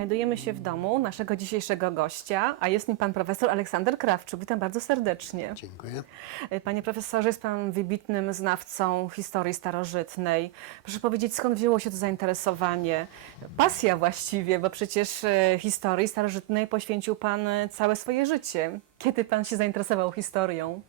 Znajdujemy się w domu naszego dzisiejszego gościa, a jest nim pan profesor Aleksander Krawczuk. Witam bardzo serdecznie. Dziękuję. Panie profesorze, jest pan wybitnym znawcą historii starożytnej. Proszę powiedzieć, skąd wzięło się to zainteresowanie? Pasja właściwie, bo przecież e, historii starożytnej poświęcił pan e, całe swoje życie. Kiedy pan się zainteresował historią?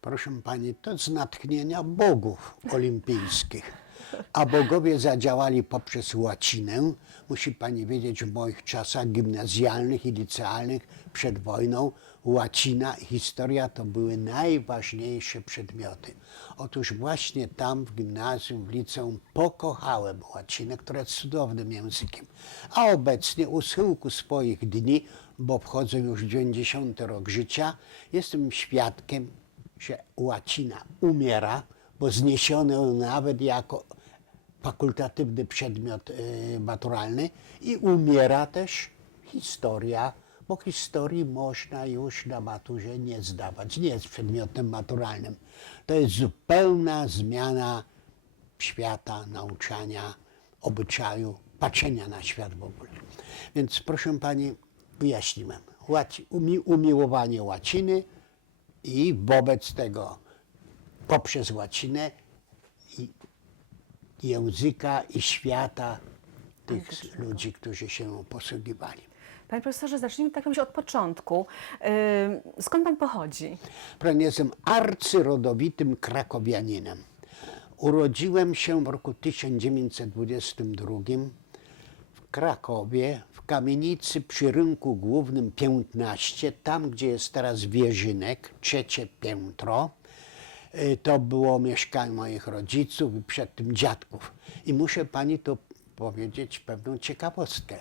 Proszę pani, to z natchnienia bogów olimpijskich. A bogowie zadziałali poprzez łacinę. Musi pani wiedzieć, w moich czasach gimnazjalnych i licealnych przed wojną łacina i historia to były najważniejsze przedmioty. Otóż właśnie tam w gimnazjum, w liceum pokochałem łacinę, która jest cudownym językiem. A obecnie u schyłku swoich dni, bo wchodzę już w 90 rok życia, jestem świadkiem że łacina umiera, bo zniesiono nawet jako fakultatywny przedmiot y, maturalny i umiera też historia, bo historii można już na maturze nie zdawać, nie jest przedmiotem maturalnym. To jest zupełna zmiana świata, nauczania, obyczaju, patrzenia na świat w ogóle. Więc proszę Pani, wyjaśniłem. Łaci, umi, umiłowanie łaciny i wobec tego poprzez łacinę i języka i świata tych ludzi, którzy się posługiwali. Panie profesorze, zacznijmy tak jakbyś od początku. Yy, Skąd pan pochodzi? Prawie jestem arcyrodowitym krakowianinem. Urodziłem się w roku 1922 w Krakowie, w kamienicy przy rynku głównym 15, tam gdzie jest teraz wieżynek, trzecie piętro. Y, To było mieszkanie moich rodziców i przed tym dziadków. I muszę pani tu powiedzieć pewną ciekawostkę.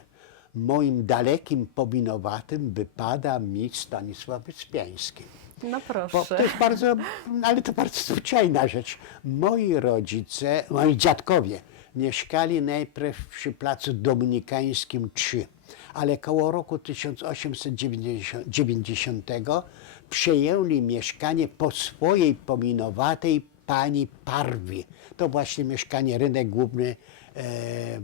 Moim dalekim powinowatym wypada mi Stanisław Wyspiański. No Bo to proszę. jest bardzo, ale to bardzo zwyczajna rzecz. Moi rodzice, moi dziadkowie mieszkali najpierw przy placu Dominikańskim 3, ale koło roku 1890 przejęli mieszkanie po swojej pominowatej pani Parwi. To właśnie mieszkanie, rynek główny e,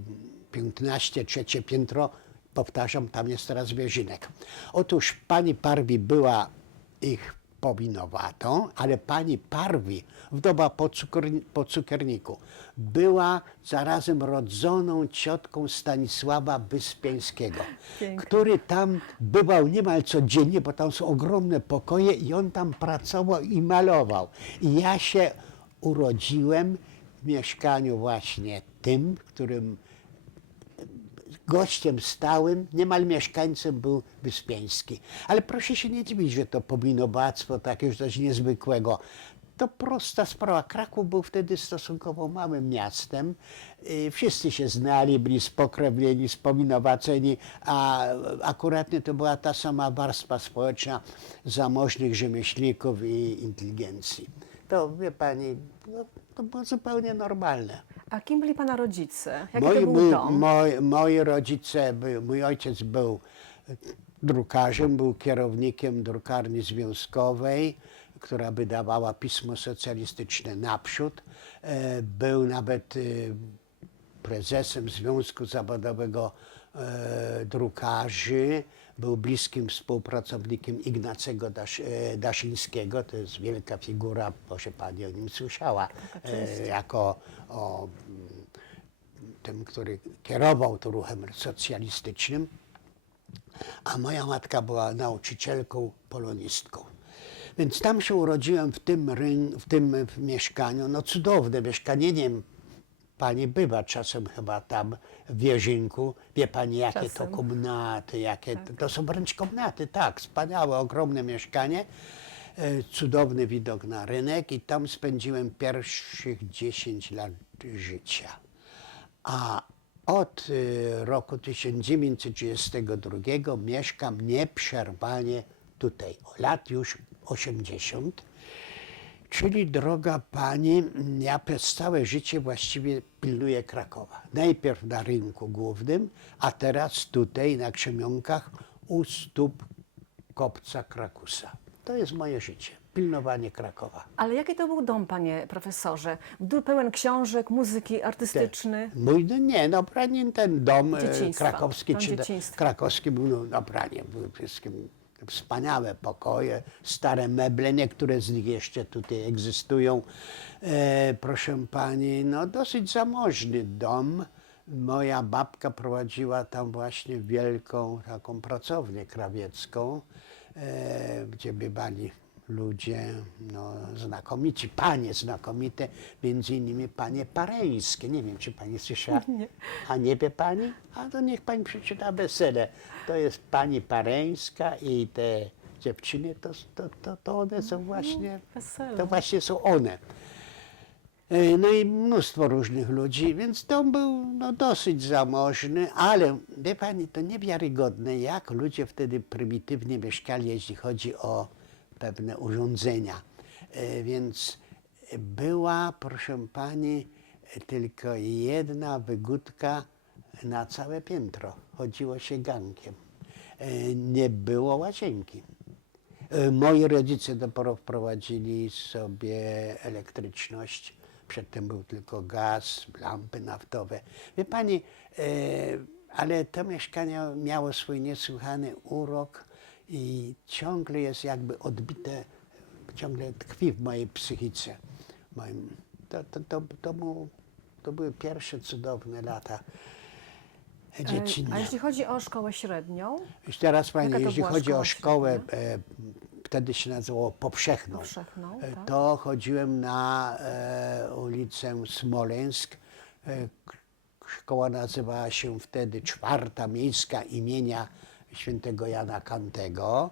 15, trzecie piętro, powtarzam, tam jest teraz wieżynek. Otóż pani Parwi była ich powinowatą, ale pani Parwi, wdowa po, cukrni- po cukierniku, była zarazem rodzoną ciotką Stanisława Wyspiańskiego, Pięknie. który tam bywał niemal codziennie, bo tam są ogromne pokoje i on tam pracował i malował. I ja się urodziłem w mieszkaniu właśnie tym, w którym gościem stałym, niemal mieszkańcem był Wyspiański. Ale proszę się nie dziwić, że to powinowactwo takie coś niezwykłego. To prosta sprawa. Kraków był wtedy stosunkowo małym miastem. Y, Wszyscy się znali, byli spokrewnieni, spowinowaceni, a akuratnie to była ta sama warstwa społeczna zamożnych rzemieślników i inteligencji. To, wie pani, no, to było zupełnie normalne. A kim byli pana rodzice? Jaki Moi, to był mój, dom? moi, moi rodzice, by, mój ojciec był drukarzem, był kierownikiem drukarni związkowej, która wydawała pismo socjalistyczne naprzód. E, Był nawet e, prezesem Związku Zawodowego e, Drukarzy. Był bliskim współpracownikiem Ignacego Dasz, e, Daszyńskiego. To jest wielka figura, proszę pani o nim słyszała, e, jako o tym, który kierował tu ruchem socjalistycznym, a moja matka była nauczycielką, polonistką. Więc tam się urodziłem w tym, w tym mieszkaniu, no cudowne mieszkanie, nie wiem, pani bywa czasem chyba tam w Wierzynku, wie pani jakie Czasem. to komnaty, jakie to, to są wręcz komnaty, tak, wspaniałe, ogromne mieszkanie, e, cudowny widok na rynek i tam spędziłem pierwszych 10 lat życia. A od y, roku 1932 mieszkam nieprzerwanie tutaj, o lat już 80. Czyli droga pani, ja przez całe życie właściwie pilnuję Krakowa. Najpierw na rynku głównym, a teraz tutaj na Krzemionkach u stóp kopca Krakusa. To jest moje życie. pilnowanie Krakowa. Ale jaki to był dom, panie profesorze? Był pełen książek, muzyki artystyczny. Mój, no nie, no branie ten dom e, Dzieciństwa, krakowski, dom czy krakowski był, no, no branie, były wszystkim wspaniałe pokoje, stare meble, niektóre z nich jeszcze tutaj egzystują. E, proszę pani, no dosyć zamożny dom. Moja babka prowadziła tam właśnie wielką taką pracownię krawiecką, e, gdzie bywali ludzie no, znakomici, panie znakomite, między innymi panie pareńskie. Nie wiem, czy pani słyszała? Nie. A nie wie pani? A to niech pani przeczyta wesele. To jest pani pareńska i te dziewczyny, to, to, to, to one są właśnie, wesele. to właśnie są one. E, No i mnóstwo różnych ludzi, więc dom był no, dosyć zamożny, ale wie pani, to niewiarygodne, jak ludzie wtedy prymitywnie mieszkali, jeśli chodzi o pewne urządzenia. E, Więc była, proszę pani, tylko jedna wygódka na całe piętro. Chodziło się gankiem. E, Nie było łazienki. E, Moi rodzice dopiero wprowadzili sobie elektryczność. Przedtem był tylko gaz, lampy naftowe. Wie pani, ale to mieszkanie miało swój niesłychany urok i ciągle jest jakby odbite, ciągle tkwi w mojej psychice. Moim, to, to, to, to, był, to były pierwsze cudowne lata E, dziecinne. A jeśli chodzi o szkołę średnią, Już teraz pani, jeśli chodzi o szkołę, e, wtedy się nazywało powszechną, Powszechną, e, tak. to chodziłem na e, ulicę Smoleńsk. E, szkoła nazywała się wtedy Czwarta Miejska imienia świętego Jana Kantego.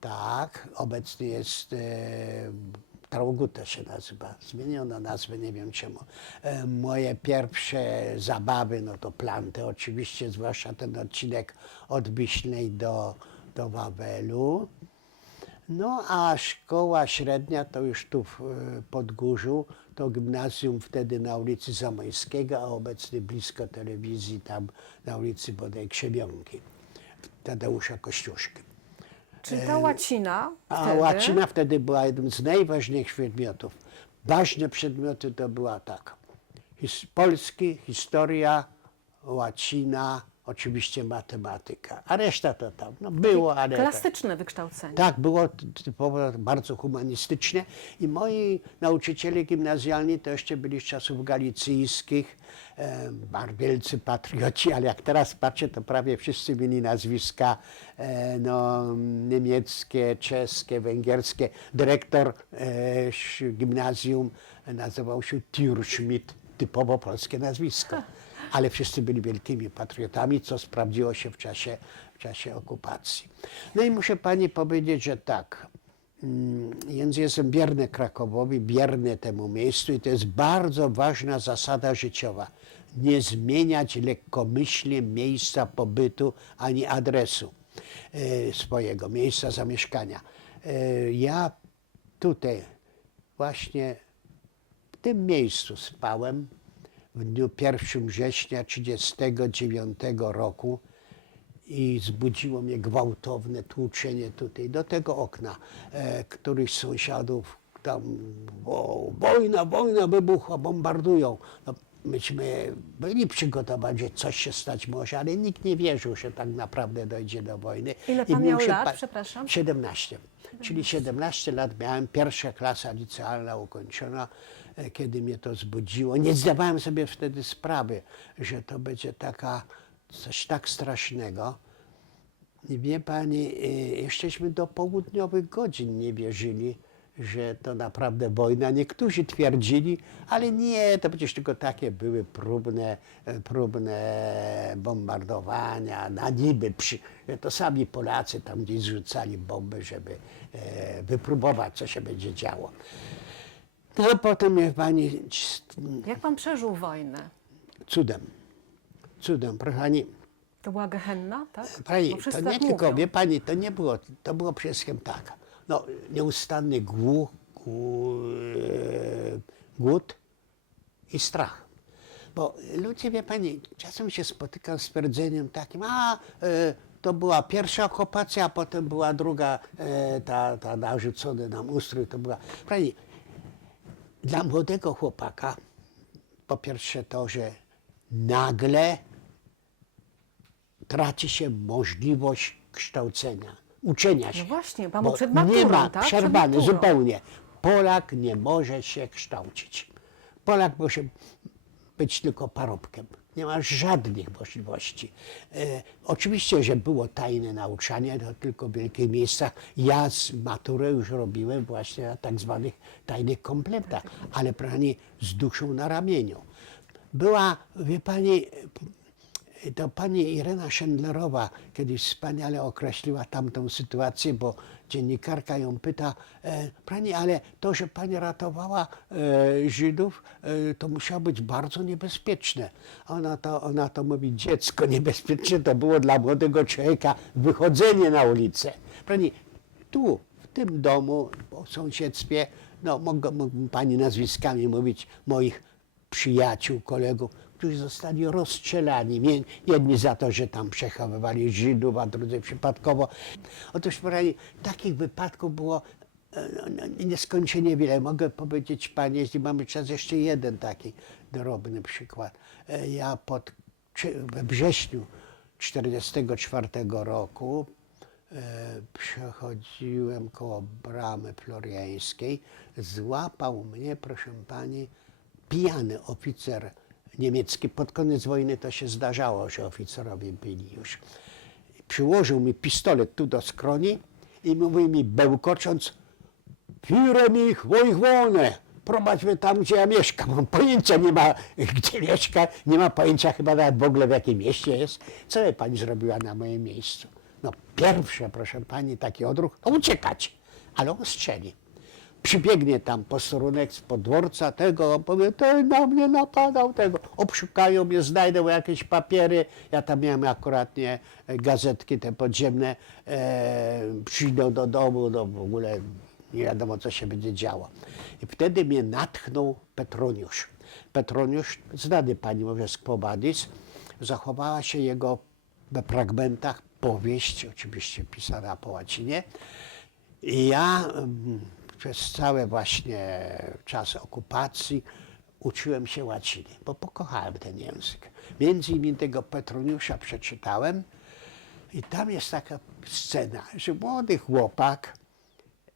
Tak, obecnie jest e, Trałoguta się nazywa. Zmieniono nazwę, nie wiem czemu. E, moje pierwsze zabawy, no to planty oczywiście, zwłaszcza ten odcinek od Wiśnej do, do Wawelu. No a szkoła średnia to już tu w e, Podgórzu, to gimnazjum wtedy na ulicy Zamoyskiego, a obecnie blisko telewizji tam na ulicy bodaj Krzemionki, Tadeusza Kościuszki. czyli ta łacina A wtedy, łacina wtedy była jednym z najważniejszych przedmiotów. Ważne przedmioty to była tak. His, polski, historia, łacina, oczywiście matematyka. A reszta to tam no, było, ale... tak. klasyczne wykształcenie. Tak, było typowo bardzo humanistyczne i moi nauczyciele gimnazjalni to jeszcze byli z czasów galicyjskich, e, bar- wielcy patrioci, ale jak teraz patrzę, to prawie wszyscy mieli nazwiska e, no, niemieckie, czeskie, węgierskie. Dyrektor e, gimnazjum nazywał się Türschmidt, typowo polskie nazwisko. Ale wszyscy byli wielkimi patriotami, co sprawdziło się w czasie, w czasie okupacji. No i muszę pani powiedzieć, że tak, mm, więc jestem bierny Krakowowi, bierny temu miejscu i to jest bardzo ważna zasada życiowa. Nie zmieniać lekkomyślnie miejsca pobytu ani adresu e, swojego, miejsca zamieszkania. E, ja tutaj właśnie w tym miejscu spałem w dniu 1 września 1939 roku i zbudziło mnie gwałtowne tłuczenie tutaj do tego okna. E, któryś z sąsiadów tam o, wojna, wojna wybuchła, bombardują. No, myśmy byli przygotowani, że coś się stać może, ale nikt nie wierzył, że tak naprawdę dojdzie do wojny. Ile pan miał lat, pa- przepraszam? 17. Czyli 17 lat miałem, pierwsza klasa licealna ukończona, kiedy mnie to zbudziło. Nie zdawałem sobie wtedy sprawy, że to będzie taka, coś tak strasznego. I wie pani, e, jeszcześmy do południowych godzin nie wierzyli, że to naprawdę wojna. Niektórzy twierdzili, ale nie, to przecież tylko takie były próbne, e, próbne bombardowania, na niby. Przy, to sami Polacy tam gdzieś zrzucali bomby, żeby e, wypróbować, co się będzie działo. No a potem, wie pani, Jak pan przeżył wojnę? cudem, cudem, proszę pani, To była gehenna, tak? Pani, to wszyscy nie tak tylko, wie pani, to nie było, to było przede wszystkim tak. No, nieustanny głód, głód i strach. Bo ludzie, wie pani, czasem się spotykam z stwierdzeniem takim, a e, to była pierwsza okupacja, a potem była druga, e, ta, ta narzucony nam ustrój, to była... Pani, dla młodego chłopaka po pierwsze to, że nagle traci się możliwość kształcenia, uczenia się. No właśnie, Bo był przed Nie maturą, ma, tak? Przed maturą. zupełnie. Polak nie może się kształcić. Polak może być tylko parobkiem. Nie ma żadnych możliwości. E, oczywiście, że było tajne nauczanie, to tylko w wielkich miejscach. Ja z maturę już robiłem właśnie na tak zwanych tajnych kompletach, ale pranie z duszą na ramieniu. Była, wie pani, to pani Irena Schindlerowa kiedyś wspaniale określiła tamtą sytuację, bo dziennikarka ją pyta, e, pani, ale to, że pani ratowała e, Żydów, e, to musiało być bardzo niebezpieczne. Ona to, ona to mówi, dziecko, niebezpieczne to było dla młodego człowieka wychodzenie na ulicę. Pani, tu, w tym domu, po sąsiedztwie, no mogę, pani nazwiskami mówić, moich przyjaciół, kolegów, którzy zostali rozstrzelani. Jedni za to, że tam przechowywali Żydów, a drudzy przypadkowo. Otóż pani, takich wypadków było e, no, nieskończenie wiele. Mogę powiedzieć pani, jeśli mamy czas, jeszcze jeden taki drobny przykład. E, Ja pod, we wrześniu 1944 roku e, przechodziłem koło bramy floriańskiej, złapał mnie, proszę pani, pijany oficer niemiecki. Pod koniec wojny to się zdarzało, że oficerowie byli już. Przyłożył mi pistolet tu do skroni i mówi mi bełkocząc Führer mich, wo ich wohne. Prowadź mnie tam, gdzie ja mieszkam. Mam pojęcia nie ma, gdzie mieszka. Nie ma pojęcia chyba nawet w ogóle, w jakim mieście jest. Co by pani zrobiła na moim miejscu? No pierwsze, proszę pani, taki odruch, to uciekać. Ale on strzeli. Przybiegnie tam posterunek z podworca tego, powie, ten na mnie napadał tego. Obszukają mnie, znajdą jakieś papiery. Ja tam miałem akuratnie e, gazetki te podziemne. E, przyjdą do domu, no w ogóle nie wiadomo, co się będzie działo. I wtedy mnie natchnął Petroniusz. Petroniusz, znany pani może z Quo Vadis, zachowała się jego we fragmentach powieść, oczywiście pisana po łacinie. I ja mm, przez cały właśnie czas okupacji uczyłem się łaciny, bo pokochałem ten język. Między innymi tego Petroniusza przeczytałem i tam jest taka scena, że młody chłopak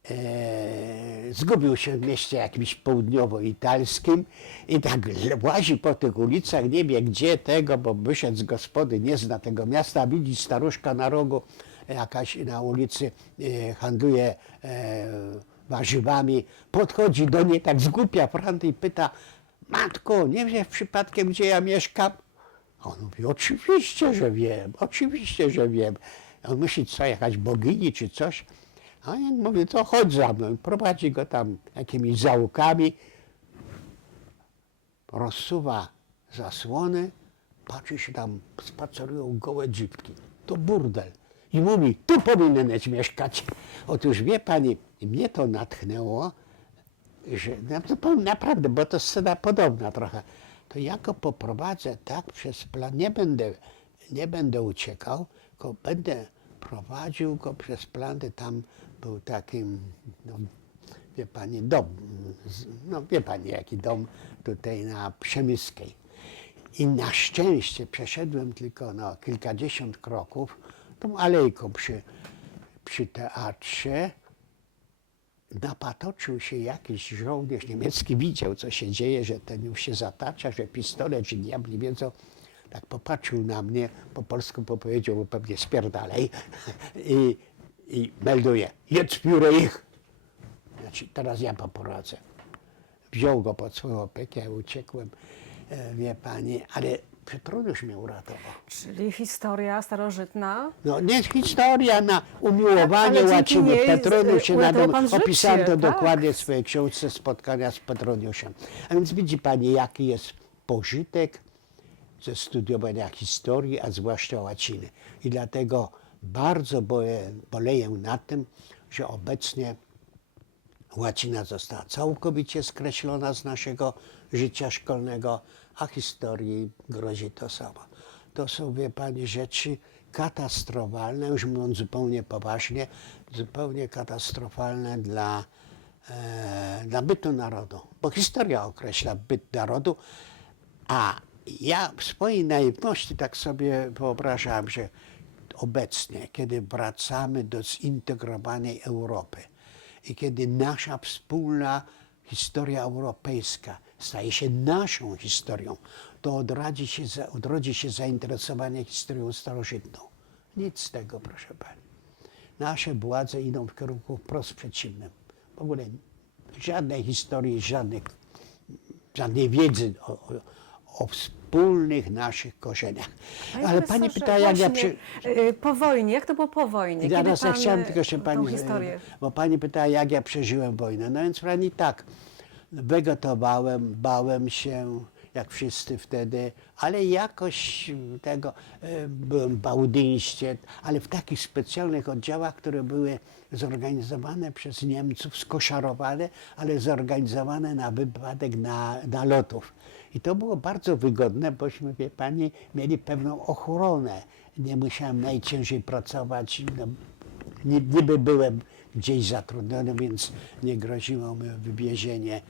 e, zgubił się w mieście jakimś południowo-italskim i tak łazi po tych ulicach, nie wie gdzie tego, bo wyszedł z gospody, nie zna tego miasta, widzi staruszka na rogu, jakaś na ulicy e, handluje e, warzywami, podchodzi do niej tak zgłupia franty i pyta, matko, nie wiesz przypadkiem, gdzie ja mieszkam? On mówi, oczywiście, że wiem, oczywiście, że wiem. On myśli, co, jakaś bogini czy coś? A on mówi, to chodź za mną. Prowadzi go tam jakimiś zaułkami, rozsuwa zasłony, patrzy się tam, spacerują gołe dziwki. To burdel. I mówi, tu powinieneś mieszkać. Otóż wie pani, mnie to natchnęło, że no, powiem naprawdę, bo to scena podobna trochę, to ja go poprowadzę tak przez plan, nie będę, nie będę uciekał, tylko będę prowadził go przez plany, tam był taki, no, wie pani, dom, no wie pani jaki dom tutaj na Przemyskiej. I na szczęście przeszedłem tylko no, kilkadziesiąt kroków tą alejką przy, przy teatrze, napatoczył się jakiś żołnierz niemiecki, widział co się dzieje, że ten już się zatacza, że pistolet, że diabli wiedzą. Tak popatrzył na mnie, po polsku powiedział, bo pewnie spierdalej i, i melduje, jedz pióre ich. Znaczy, teraz ja poprowadzę. Wziął go pod swoją opiekę, ja uciekłem, e, wie pani, ale Petrunusz mnie uratował. Czyli historia starożytna. No nie historia na umiłowanie Ale dzięki łaciny. niej z- Petroniusz się uratował pan życie, Opisałem to tak. dokładnie w swojej książce Spotkania z Petroniuszem. A więc widzi pani, jaki jest pożytek ze studiowania historii, a zwłaszcza łaciny. I dlatego bardzo boję, boleję nad tym, że obecnie łacina została całkowicie skreślona z naszego życia szkolnego, a historii grozi to samo. To są, wie pani, rzeczy, katastrofalne, już mówiąc zupełnie poważnie, zupełnie katastrofalne dla, e, dla bytu narodu. Bo historia określa byt narodu, a ja w swojej naiwności tak sobie wyobrażałem, że obecnie, kiedy wracamy do zintegrowanej Europy i kiedy nasza wspólna historia europejska staje się naszą historią, to odrodzi się, odrodzi się zainteresowanie historią starożytną. Nic z tego, proszę pani. Nasze władze idą w kierunku wprost przeciwnym. W ogóle żadnej historii, żadnych żadnej wiedzy o, o, o wspólnych naszych korzeniach. Panie Ale pani pyta, jak ja przy... y, Po wojnie, jak to było po wojnie? Ja chciałem y, tylko się tą pani, historię... bo pani pytała, jak ja przeżyłem wojnę. No więc pani tak, wegetowałem, bałem się, jak wszyscy wtedy, ale jakoś tego, e, byłem Bałdyńście, ale w takich specjalnych oddziałach, które były zorganizowane przez Niemców, skoszarowane, ale zorganizowane na wypadek na, nalotów. I to było bardzo wygodne, bośmy, wie pani, mieli pewną ochronę. Nie musiałem najciężej pracować, no, ni- niby byłem gdzieś zatrudniony, więc nie groziło mi wywiezienie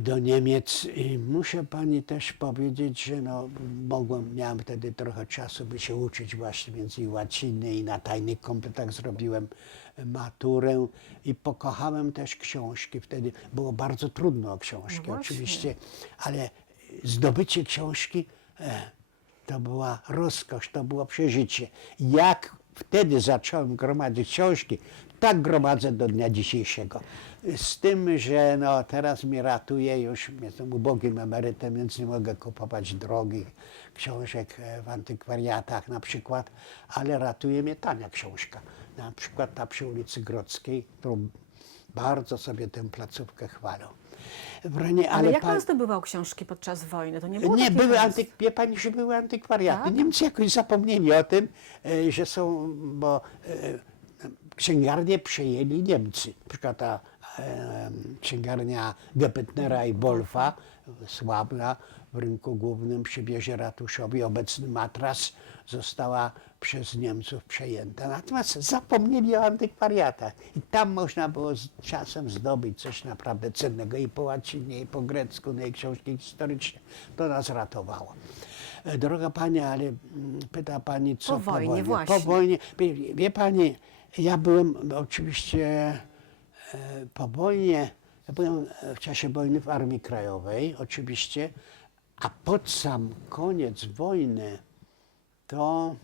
do Niemiec. I muszę pani też powiedzieć, że no, mogłem, miałem wtedy trochę czasu, by się uczyć właśnie między i łaciny i na tajnych komputerach zrobiłem maturę i pokochałem też książki. Wtedy było bardzo trudno o książki No oczywiście, ale zdobycie książki e, to była rozkosz, to było przeżycie. Jak wtedy zacząłem gromadzić książki, tak gromadzę do dnia dzisiejszego. Z tym, że no, teraz mnie ratuje, już jestem ubogim emerytem, więc nie mogę kupować drogich książek e, w antykwariatach na przykład, ale ratuje mnie tania książka. Na przykład ta przy ulicy Grodzkiej, którą bardzo sobie tę placówkę chwalą. Bronie, Ale, jak pan- pan zdobywał książki podczas wojny? To nie było nie, były antyk, wie pani, że były antykwariaty. Tak? Niemcy jakoś zapomnieli o tym, e, że są, bo e, księgarnię przejęli Niemcy. Na przykład ta e, księgarnia Gepetnera i Wolfa, sławna w rynku głównym przy wieży ratuszowej, obecny matras została przez Niemców przejęta. Natomiast zapomnieli o antykwariatach i tam można było z czasem zdobyć coś naprawdę cennego i po łacinie, i po grecku, no i książki historyczne. To nas ratowało. E, Droga Pani, ale mm, pyta Pani, co Po po, wojnie, wojnie? właśnie. Po wojnie, wie, wie Pani, ja byłem oczywiście e, po wojnie, ja byłem w czasie wojny w Armii Krajowej, oczywiście, a pod sam koniec wojny to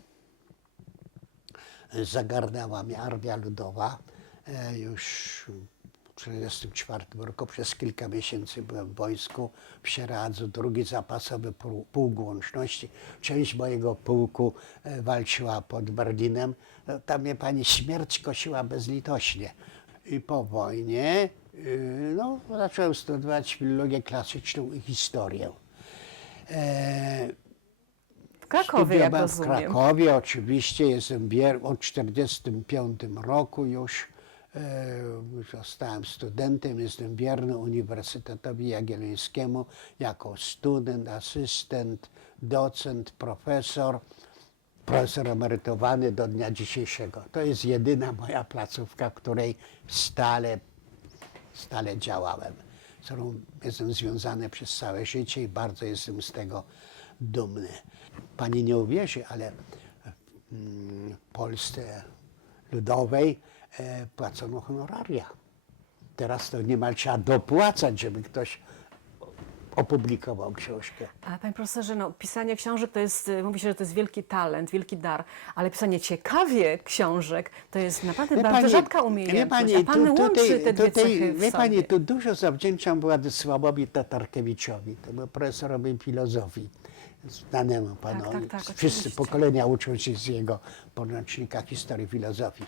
zagarnęła mnie Armia Ludowa. E, Już 1944 roku przez kilka miesięcy byłem w wojsku w Sieradzu, drugi zapasowy puł- pułk łączności. Część mojego pułku e, walczyła pod Berlinem. No, Tam mnie pani śmierć kosiła bezlitośnie. I po wojnie y, no, zacząłem studiować filologię klasyczną i historię. E, W Krakowie, jak w. Krakowie oczywiście, jestem od 1945 roku już e, zostałem studentem, jestem wierny Uniwersytetowi Jagiellońskiemu jako student, asystent, docent, profesor, profesor emerytowany do dnia dzisiejszego. To jest jedyna moja placówka, w której stale stale działałem, z którą jestem związany przez całe życie i bardzo jestem z tego dumny. Pani nie uwierzy, ale mm, w Polsce Ludowej e, płacono honoraria. Teraz to niemal trzeba dopłacać, żeby ktoś opublikował książkę. A panie profesorze, no, pisanie książek to jest, y, mówi się, że to jest wielki talent, wielki dar, ale pisanie ciekawie książek to jest naprawdę Wie bardzo pani- rzadka umiejętność, pani, a pan tu- łączy te dwie cechy w Wie pani, tu dużo zawdzięczam Władysławowi Tatarkiewiczowi, to był profesorowi filozofii, znanemu panu. Tak, tak, tak, Wszyscy oczywiście. pokolenia uczą się z jego podręcznika historii filozofii.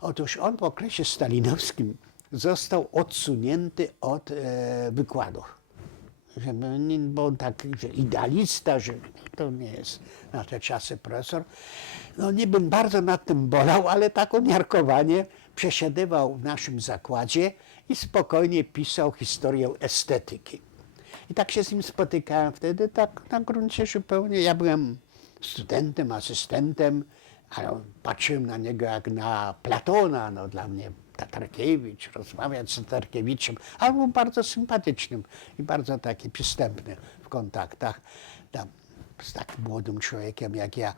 Otóż on w okresie stalinowskim został odsunięty od e, wykładów. Bo on tak że idealista, że to nie jest na te czasy profesor. No nie bym bardzo nad tym bolał, ale tak umiarkowanie przesiadywał w naszym zakładzie i spokojnie pisał historię estetyki. I tak się z nim spotykałem wtedy, tak na gruncie zupełnie, ja byłem studentem, asystentem, ale patrzyłem na niego jak na Platona, no dla mnie Tatarkiewicz, rozmawiać z Tatarkiewiczem, ale był bardzo sympatycznym i bardzo taki przystępny w kontaktach tam, z takim młodym człowiekiem jak ja.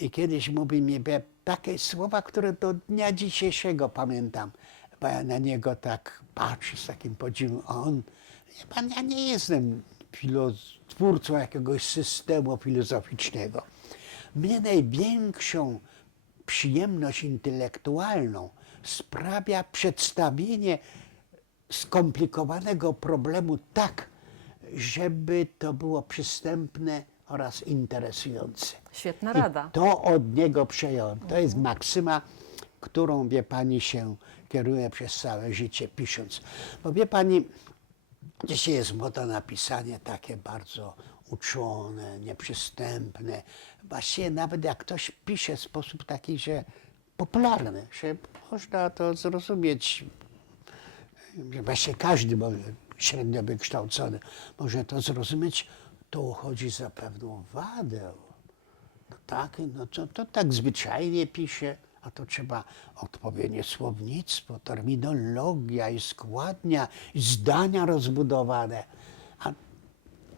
I kiedyś mówi mi takie słowa, które do dnia dzisiejszego pamiętam, bo ja na niego tak patrzę z takim podziwem, on, pan, ja nie jestem filoz- twórcą jakiegoś systemu filozoficznego. Mnie największą przyjemność intelektualną sprawia przedstawienie skomplikowanego problemu tak, żeby to było przystępne oraz interesujące. Świetna I rada. to od niego przejąłem. To jest maksyma, którą wie pani się kieruje przez całe życie pisząc. Bo wie pani, dzisiaj jest moda na pisanie takie bardzo uczone, nieprzystępne. Właściwie nawet jak ktoś pisze w sposób taki, że popularny, że można to zrozumieć że właściwie każdy średnio wykształcony może to zrozumieć, to uchodzi za pewną wadę. No tak, no to, to tak zwyczajnie pisze, a to trzeba odpowiednie słownictwo, terminologia i składnia, i zdania rozbudowane. A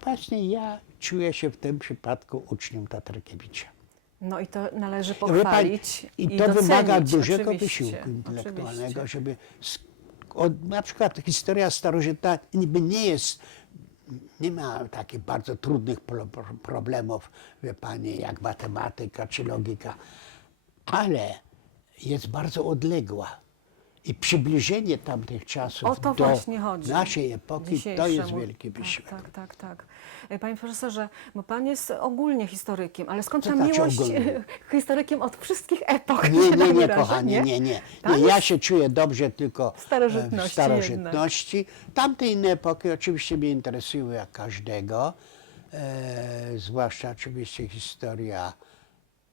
właśnie ja czuję się w tym przypadku uczniem Tatarkiewicza. No i to należy pochwalić I i to docenić, wymaga dużego wysiłku intelektualnego, oczywiście. żeby. Od, na przykład historia starożytna niby nie jest, nie ma takich bardzo trudnych pro- problemów, wie pani, jak matematyka czy logika, ale jest bardzo odległa. I przybliżenie tamtych czasów O to do właśnie chodzi. naszej epoki to jest Dzisiejszemu. wielki wysiłek. Tak, tak, tak, tak. E, Panie profesorze, bo pan jest ogólnie historykiem, ale skąd Co ta znaczy miłość ogólnie? historykiem od wszystkich epok? Nie, nie, tak nie, kochani, nie, nie. Pan nie ja jest- się czuję dobrze tylko W starożytności e, w starożytności. Tamte inne epoki oczywiście mnie interesują jak każdego, e, zwłaszcza oczywiście historia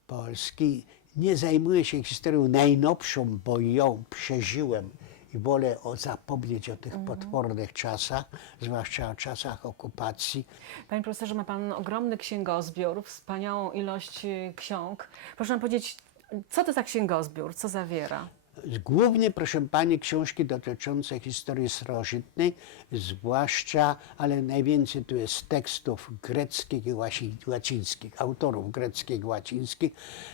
Polski. Nie zajmuję się historią najnowszą, bo ją przeżyłem i wolę o zapomnieć o tych Mhm. potwornych czasach, zwłaszcza o czasach okupacji. Panie profesorze, ma pan ogromny księgozbiór, wspaniałą ilość e, ksiąg. Proszę nam powiedzieć, co to za księgozbiór, co zawiera? Głównie, proszę Pani, książki dotyczące historii starożytnej, zwłaszcza, ale najwięcej tu jest tekstów greckich i łacińskich, autorów greckich i łacińskich.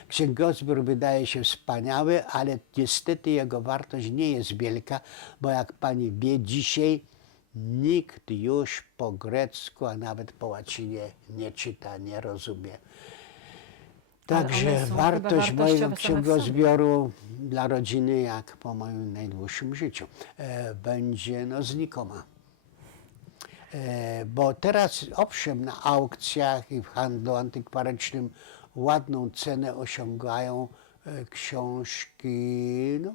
Księgozbiór wydaje się wspaniały, ale niestety jego wartość nie jest wielka, bo jak Pani wie, dzisiaj nikt już po grecku, a nawet po łacinie nie czyta, nie rozumie. Także wartość mojego księgozbioru dla rodziny, jak po moim najdłuższym życiu, e, będzie no, znikoma. E, bo teraz, owszem, na aukcjach i w handlu antykwarycznym ładną cenę osiągają e, książki no,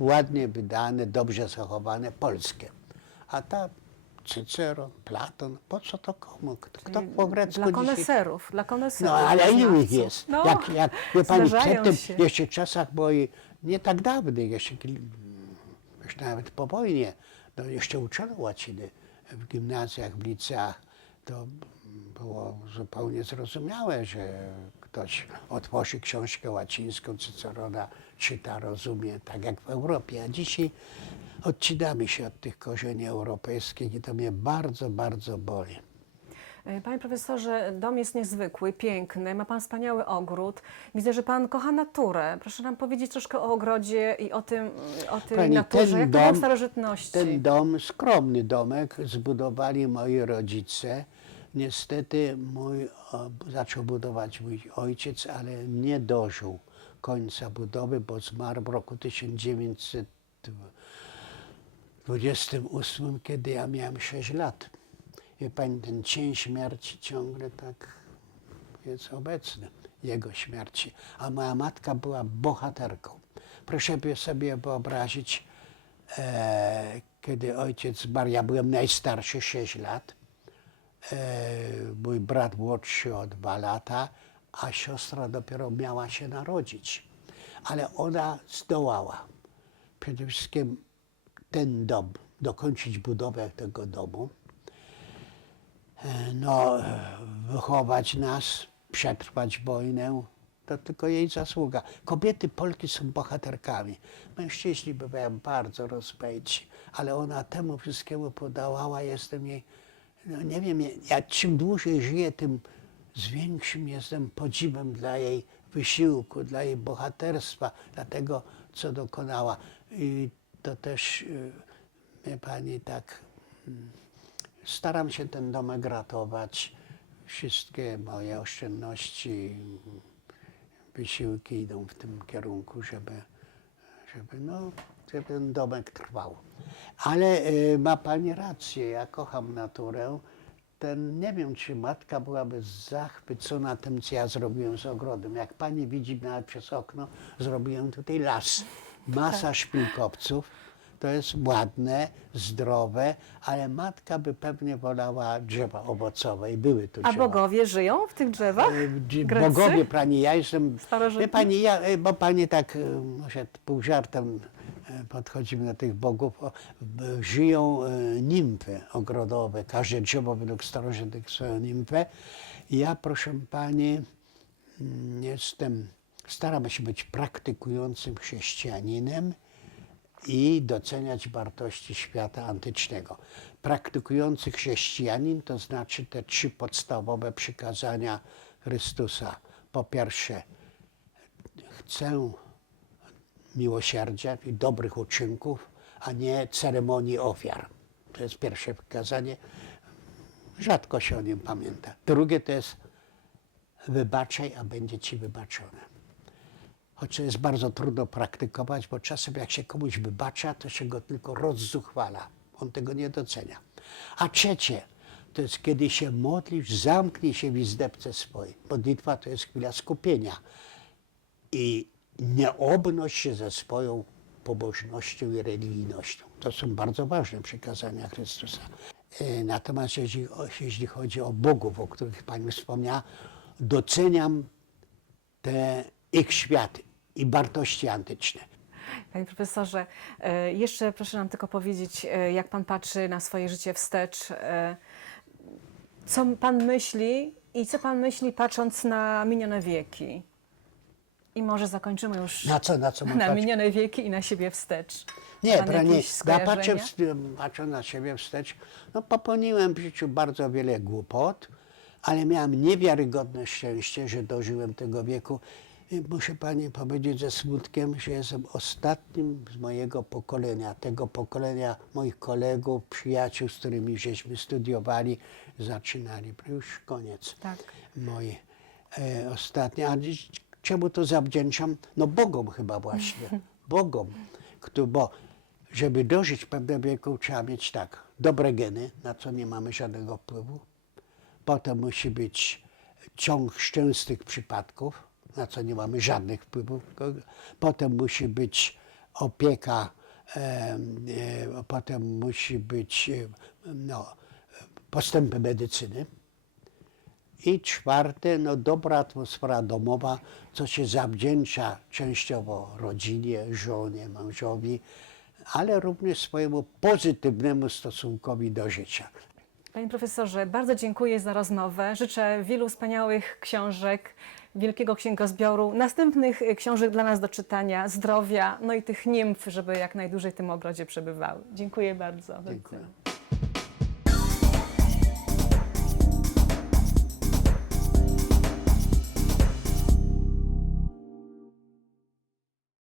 ładnie wydane, dobrze zachowane, polskie. A ta Cyceron, Platon, po co to komu? Kto, kto po grecku Dla dzisiaj koneserów, dla koneserów. no ale ilu ich znawców. jest? No, jak, jak, wie pani, zdarzają przedtem, się. jeszcze w czasach mojej, nie tak dawnych, jeszcze, kil- już nawet po wojnie, no jeszcze uczono łaciny w gimnazjach, w liceach. To było zupełnie zrozumiałe, że ktoś otworzy książkę łacińską, Cycerona czyta, rozumie, tak jak w Europie. A dzisiaj odcinamy się od tych korzeni europejskich i to mnie bardzo, bardzo boli. E, Panie profesorze, dom jest niezwykły, piękny, ma pan wspaniały ogród. Widzę, że pan kocha naturę. Proszę nam powiedzieć troszkę o ogrodzie i o tym, o tej Pani, naturze. Jak dom- starożytności? Ten dom, skromny domek, zbudowali moi rodzice. Niestety mój, o, zaczął budować mój ojciec, ale nie dożył końca budowy, bo zmarł w roku 1928, kiedy ja miałem 6 lat. I pani, ten cień śmierci ciągle tak jest obecny, jego śmierci. A moja matka była bohaterką. Proszę sobie wyobrazić, e, kiedy ojciec zmarł, ja byłem najstarszy 6 lat, e, mój brat młodszy o 2 lata, a siostra dopiero miała się narodzić. Ale ona zdołała przede wszystkim ten dom, dokończyć budowę tego domu, e, no, e, wychować nas, przetrwać wojnę, to tylko jej zasługa. Kobiety Polki są bohaterkami. Mężczyźni bywają bardzo rozpęci, ale ona temu wszystkiemu podołała. Jestem jej, no nie wiem, ja czym dłużej żyję, tym z większym jestem podziwem dla jej wysiłku, dla jej bohaterstwa, dla tego, co dokonała. I to też, y, wie pani, tak mm, staram się ten domek ratować. Wszystkie moje oszczędności, mm, wysiłki idą w tym kierunku, żeby, żeby, no, żeby ten domek trwał. Ale y, ma pani rację, ja kocham naturę. Ten, nie wiem, czy matka byłaby zachwycona tym, co ja zrobiłem z ogrodem. Jak pani widzi nawet przez okno, zrobiłem tutaj las. Masa szpilkowców. To jest ładne, zdrowe, ale matka by pewnie wolała drzewa owocowe i były tu A drzewa. bogowie żyją w tych drzewach? E, Grecy? Bogowie, pani, ja jestem. Starożytni? Wie pani, ja, e, bo pani tak, e, może pół żartem podchodzimy do tych bogów. Żyją nimfy ogrodowe. Każde drzewo według starożytnych swoją nimfę. Ja, proszę pani, mm, jestem, staram się być praktykującym chrześcijaninem i doceniać wartości świata antycznego. Praktykujący chrześcijanin to znaczy te trzy podstawowe przykazania Chrystusa. Po pierwsze, chcę miłosierdzia i dobrych uczynków, a nie ceremonii ofiar. To jest pierwsze przykazanie. Rzadko się o nim pamięta. Drugie to jest wybaczaj, a będzie ci wybaczone. Choć to jest bardzo trudno praktykować, bo czasem jak się komuś wybacza, to się go tylko rozzuchwala. On tego nie docenia. A trzecie, to jest kiedy się modlisz, zamknij się w izdebce swojej. Modlitwa to jest chwila skupienia. I nie obnoś się ze swoją pobożnością i religijnością. To są bardzo ważne przykazania Chrystusa. E, Natomiast jeśli, jeśli chodzi o bogów, o których Pani wspomniała, doceniam te ich światy i wartości antyczne. Panie profesorze, e, jeszcze proszę nam tylko powiedzieć, e, jak pan patrzy na swoje życie wstecz, e, co pan myśli i co pan myśli patrząc na minione wieki? I może zakończymy już Na co, na co mam na patrzeć? minione wieki i na siebie wstecz. Nie, Pan nie. jakieś Ja patrzę, skojarzenia? w- patrzę na siebie wstecz. No, popełniłem w życiu bardzo wiele głupot, ale miałem niewiarygodne szczęście, że dożyłem tego wieku. I muszę pani powiedzieć ze smutkiem, że jestem ostatnim z mojego pokolenia, tego pokolenia moich kolegów, przyjaciół, z którymi żeśmy studiowali, zaczynali. Już koniec Tak. moi e. A czemu to zawdzięczam? No Bogom chyba właśnie. Bogom. Kto, bo żeby dożyć pewnego wieku trzeba mieć tak, dobre geny, na co nie mamy żadnego wpływu. Potem musi być ciąg szczęsnych przypadków, na co nie mamy żadnych wpływów. Potem musi być opieka, e, potem musi być no, postępy medycyny. I czwarte, no dobra atmosfera domowa, co się zawdzięcza częściowo rodzinie, żonie, mężowi, ale również swojemu pozytywnemu stosunkowi do życia. Panie profesorze, bardzo dziękuję za rozmowę. Życzę wielu wspaniałych książek, wielkiego księgozbioru, następnych y, książek dla nas do czytania, zdrowia, no i tych nimf, żeby jak najdłużej w tym ogrodzie przebywały. Dziękuję bardzo. Dziękuję.